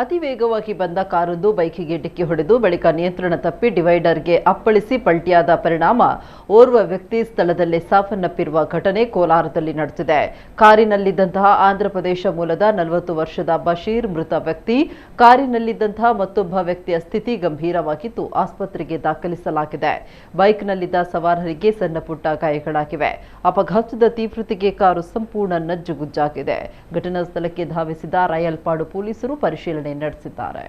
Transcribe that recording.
ಅತಿ ವೇಗವಾಗಿ ಬಂದ ಕಾರೊಂದು ಬೈಕಿಗೆ ಡಿಕ್ಕಿ ಹೊಡೆದು ಬಳಿಕ ನಿಯಂತ್ರಣ ತಪ್ಪಿ ಡಿವೈಡರ್ಗೆ ಅಪ್ಪಳಿಸಿ ಪಲ್ಟಿಯಾದ ಪರಿಣಾಮ ಓರ್ವ ವ್ಯಕ್ತಿ ಸ್ಥಳದಲ್ಲೇ ಸಾವನ್ನಪ್ಪಿರುವ ಘಟನೆ ಕೋಲಾರದಲ್ಲಿ ನಡೆದಿದೆ. ಕಾರಿನಲ್ಲಿದ್ದಂತಹ ಆಂಧ್ರಪ್ರದೇಶ ಮೂಲದ 40 ವರ್ಷದ ಬಶೀರ್ ಮೃತ ವ್ಯಕ್ತಿ. ಕಾರಿನಲ್ಲಿದ್ದಂತಹ ಮತ್ತೊಬ್ಬ ವ್ಯಕ್ತಿಯ ಸ್ಥಿತಿ ಗಂಭೀರವಾಗಿದ್ದು ಆಸ್ಪತ್ರೆಗೆ ದಾಖಲಿಸಲಾಗಿದೆ. ಬೈಕ್ನಲ್ಲಿದ್ದ ಸವಾರರಿಗೆ ಸಣ್ಣಪುಟ್ಟ ಗಾಯಗಳಾಗಿವೆ. ಅಪಘಾತದ ತೀವ್ರತೆಗೆ ಕಾರು ಸಂಪೂರ್ಣ ನಜ್ಜುಗುಜ್ಜಾಗಿದೆ. ಘಟನಾ ಸ್ಥಳಕ್ಕೆ ಧಾವಿಸಿದ ರಾಯಲ್ಪಾಡು ಪೊಲೀಸರು ಪರಿಶೀಲನೆ ನಡೆಸಿದ್ದಾರೆ.